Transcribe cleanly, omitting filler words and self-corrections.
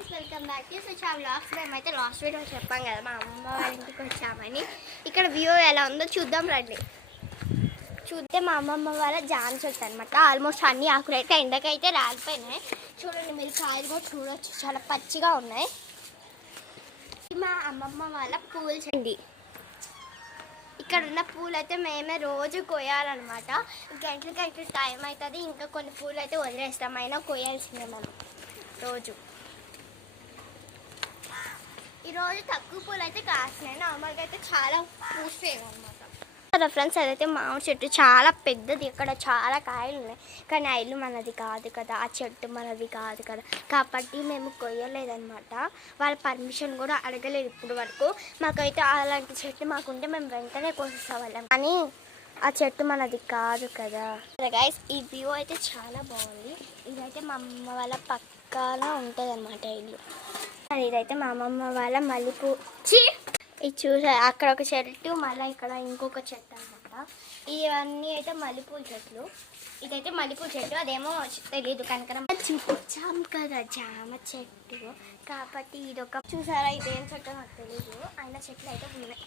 Friends welcome back to సుచా vlogs. మేమైతే last video చెప్పాం కదా మా అమ్మమ్మ వాళ్ళ ఇంటికి వచ్చామని. ఇక్కడ వ్యూ ఎలా ఉందో చూద్దాం రండి. చూస్తే మా అమ్మమ్మ వాళ్ళ జామ చెట్టు అనమాట. ఆల్మోస్ట్ అన్ని ఆకులు అయితే ఎండకైతే రాలిపోయినాయి. చూడండి మీరు కాయలు కూడా చూడవచ్చు, చాలా పచ్చిగా ఉన్నాయి. మా అమ్మమ్మ వాళ్ళ పూల చెండి. ఇక్కడ ఉన్న పూలు అయితే మేమే రోజు కోయాలన్నమాట. గంటలు టైం అవుతుంది. ఇంకా కొన్ని పూలు అయితే వదిలేస్తాం, అయినా కోయాల్సిందే మనం రోజు. ఈరోజు తక్కువ పూలు అయితే కాసినాయి, నార్మల్గా అయితే చాలా పూసేవి అనమాట. కదా ఫ్రెండ్స్, అదైతే మామిడి చెట్టు చాలా పెద్దది. ఇక్కడ చాలా కాయలు ఉన్నాయి, కానీ ఆ ఇల్లు మనది కాదు కదా, ఆ చెట్టు మనది కాదు కదా, కాబట్టి మేము కొయ్యలేదన్నమాట. వాళ్ళ పర్మిషన్ కూడా అడగలేదు ఇప్పుడు వరకు. మాకైతే అలాంటి చెట్టు మాకుంటే మేము వెంటనే కోసేసేవాళ్ళం, కానీ ఆ చెట్టు మనది కాదు కదా. గైస్, ఈ వ్యూ అయితే చాలా బాగుంది. ఇదైతే మా అమ్మ వాళ్ళ పక్కన ఉంటుంది అన్నమాట ఇల్లు. ఇదైతే మా అమ్మమ్మ వాళ్ళ మల్లెపూ. ఇది చూసా, అక్కడ ఒక చెట్టు, మళ్ళీ ఇక్కడ ఇంకొక చెట్టు అనమాట. ఇవన్నీ అయితే మల్లెపూల చెట్లు. ఇదైతే మల్లెపూల చెట్టు, అదేమో తెలియదు కనకరం. చూపించాం కదా జామ చెట్టు, కాబట్టి ఇదొక చూసారా, ఇదేం చెట్టు నాకు తెలియదు. అయినా చెట్లు అయితే ఉన్నాయి.